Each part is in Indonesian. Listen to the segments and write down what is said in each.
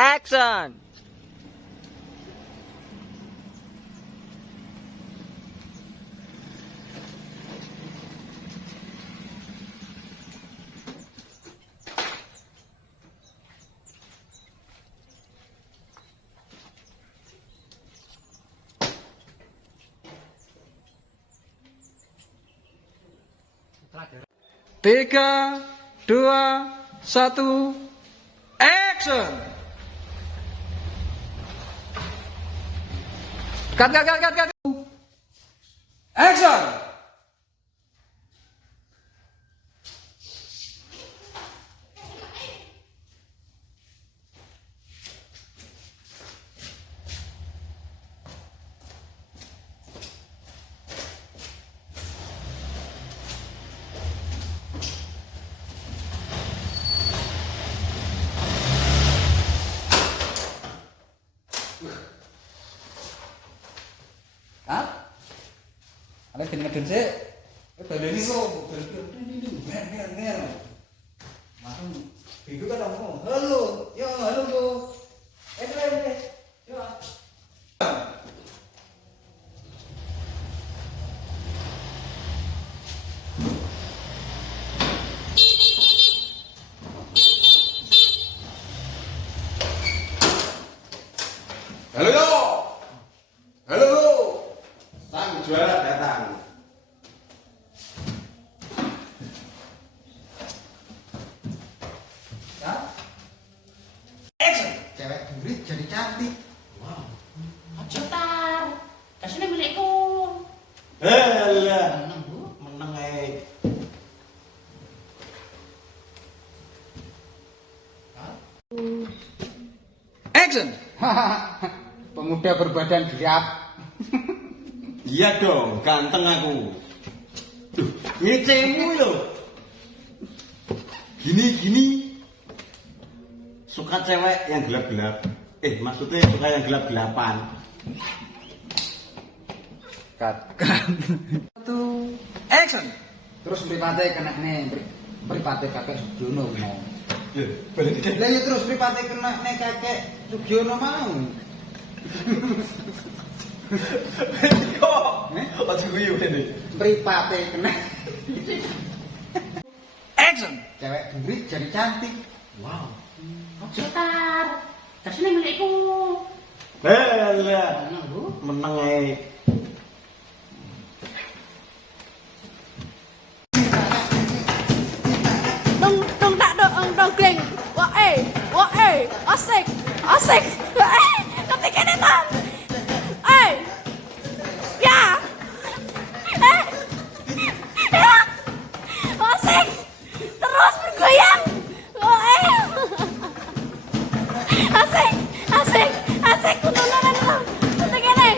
Action. Tiga, dua, satu, action. Cut. Action. Hah? Ada ngedun sih. Baleni kok ber. Langsung bingung kan ngomong. Halo, yo halo Bu. Keren. Yo. Halo yo, halo yo, sang juara datang. Ya. Action. Cewek burit jadi cantik. Wow. Aja tar. Kasine milikku. Halah, Menang, Bu. menang ae. Action. Pemuda berbadan giat. Iya dong, ganteng aku. Tuh, ngecemu yo. Gini. Suka cewek yang gelap-gelap. Maksudnya suka yang gelap-gelapan. Kat. Satu, action. Terus mripate kena nih, mripate kakek Sugiono mau. Balik Lah ya terus mripate kena nih kakek Sugiono mau. kok. Ojo guyu ini. Mripate kena. Action. Cewek burit jadi cantik. Wow. Aja tar. Kasine milikku. Halah, Menang, Bu. menang ae. Dong tak dong gleng. Wah asik. Nanti kene tam. Ya. Ya. Asik. Terus bergoyang. Asik. Kutunan tam. Nanti kene.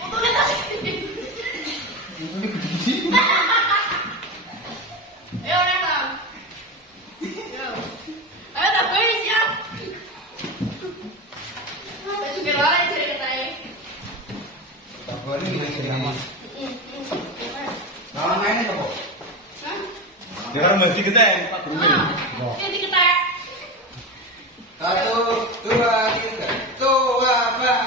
Kutunan asik. Ayo Renang. Ayo dah beri siap. Kita juga lari cari ketai. Bakone iki lama. Kalau mainnya apa? Jangan mesti kita Pak Guru. Ini ketai. 1, 2, 3. Tua bang.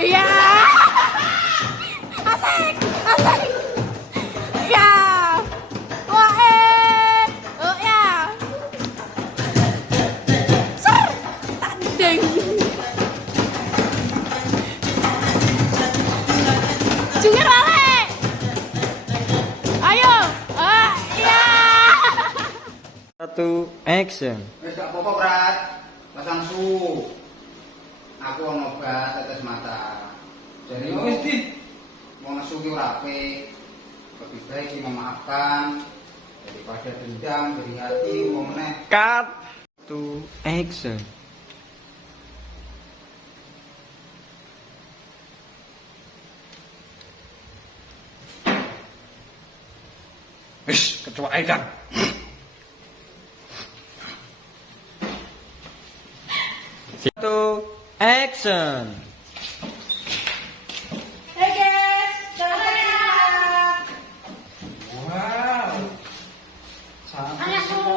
Iya. Asik. Ya. Oh ya. Ser. Tanding. Jungkir balik. Ayo. Ya. Satu, action. Wis gak apa-apa, Prat. pasang su. Aku ono obat tetes mata. Jadi Ya wis di. wong nesu ki ora apik. Lebih baik sih memaafkan daripada dendam dari hati mau meneh. Cut to action. Wis, ketua Edan. Satu, action. Hey guys, selamat. Wow. Anakku.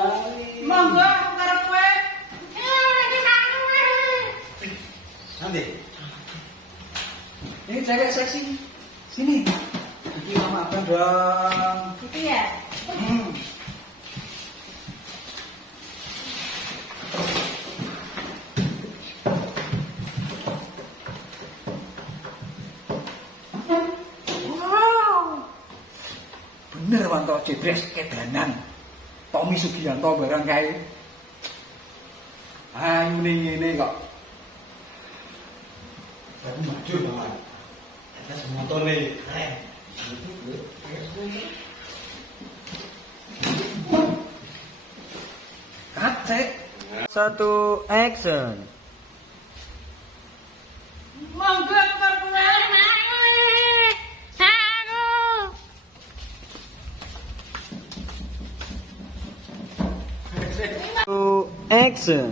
Monggo karo kowe. Nanti. Ini cewek seksi. Sini. Iki mama abang dong. Gitu ya? Wow. Bener Wanto Jebres kedanan. Tommy Sugiyanto barang kae. Ayo ngene kok. Aku maju banget. Ada semotor nih, keren. Kacek. Satu, action. Monggo karo kowe. Satu, action.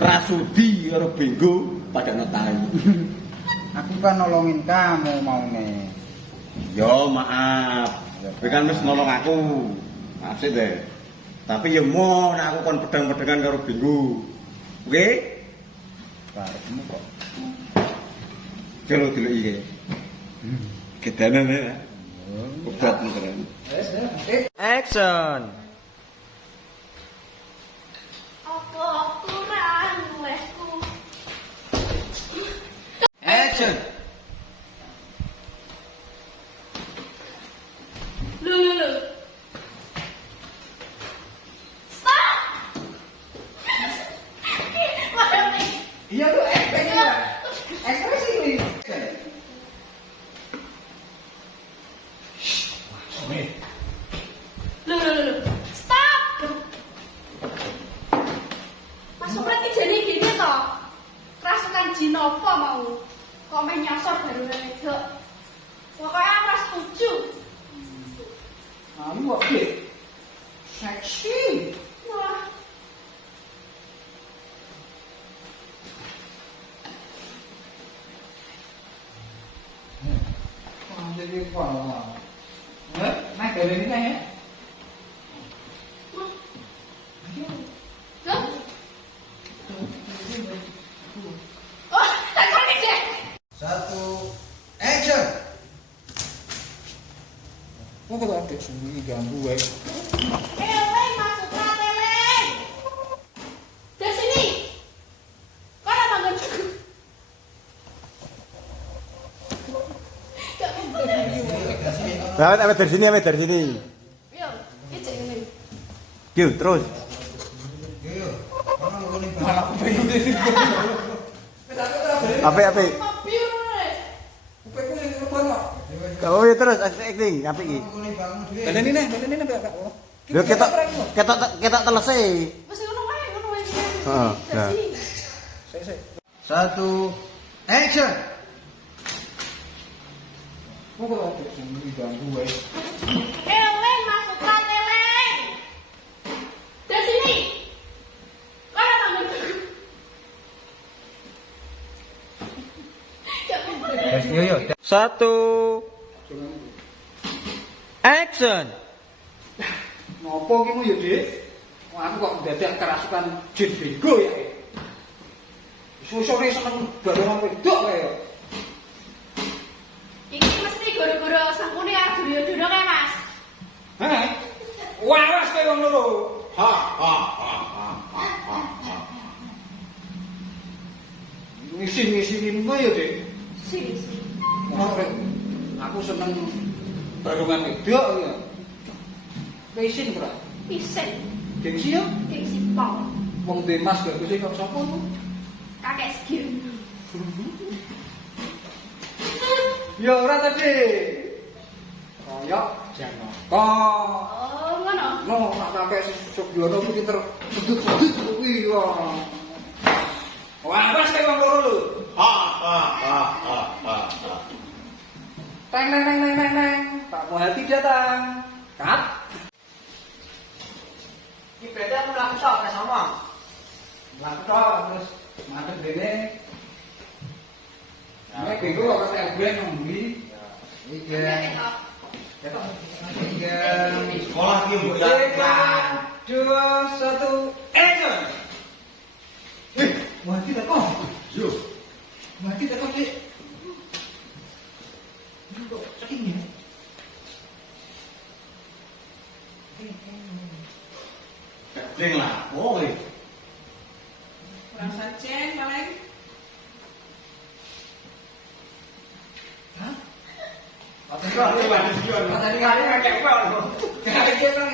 Rasudi karo Benggo pada netai. Aku kan nolongin kamu mau nih. Yo maaf. Kowe kan wis nolong aku. Maaf sih deh. Tapi ya mau nek aku kon pedang-pedangan karo Benggo. Oke? Karepmu kok. Kalau dulu iki. Kedanan ya. Obat keren. Action. Apa kurang wesku? Action. Lu. Stop. Iya tuh acting ya. Ekspresi ini. Lu. Stop. Masuk lagi jadi gini toh. Kerasukan jin apa mau? Kok main nyosor baru wedok. Pokoknya aku ora setuju. Kamu kok fit? Seksi. Wah. Jadi apa? Naik dari ini ya. Loh? Oh, tak kaget ya? Satu, action. Kok kok ada sendiri ganggu wae. Eleng masuk ke Eleng. Dari sini. Kau ada bangun. Gak mau. Awet dari sini, awet dari sini. Yo, ijek ini. Yuk, terus. Yo, kamu nolongin Malah kamu. pengen ini. Apa? Mobil nih. Kupekku yang terbang kok. Kau ya terus acting, apa iki? Nolongin bangun dhewe. Badan ini Kak. Yo kita selesai. Masih ngono wae. Heeh, Dari nah. sini. Sik. Satu, action. Kok kok ada sendiri ganggu wae. Eleng masuk ke Eleng. Dari sini. Kau ada bangun. Gak mau. Yo. Satu. Action. Ngopo ki mu ya, Dik? Wah, aku kok dadak kerasukan jin bego ya. Susune seneng barengan wedok kae. Ini mesti guru-guru sangkuni karo Duryodana kae, Mas. Heh. Waras kowe wong loro. Ha. Ngisi-ngisi mu ya, Dik. Sini. Wah, Rek, aku seneng barengan wedok ya. Kowe isin ora? Pisen. Gengsi ya? Gengsi pol. Wong Dimas gak bisa kok sapa lu? Kakek Sigir. Ya ora tadi. Kaya Janaka. Oh, ngono. No, nak kakek Sugiono ku pinter sudut-sudut kuwi wah. Wah, wes kaya wong loro lho. Ha ha ha ha ha. Teng neng neng neng neng neng. Pak Muhati datang. Kat. Iki berarti aku mlaku tok nek ngomong. Mlaku tok terus madhep dene. Nek bingung kok kate ben nunggi. Iya. Ya tok. Iya. Sekolah ki mbok jalan. 2 1 action. Muhati teko. Yo. Muhati teko sik. Kok ceking ya? Jeng lah. Oh, Kurang sajen paling. Atene kok ada video. Atene kali ngekek kok. Ngekek kan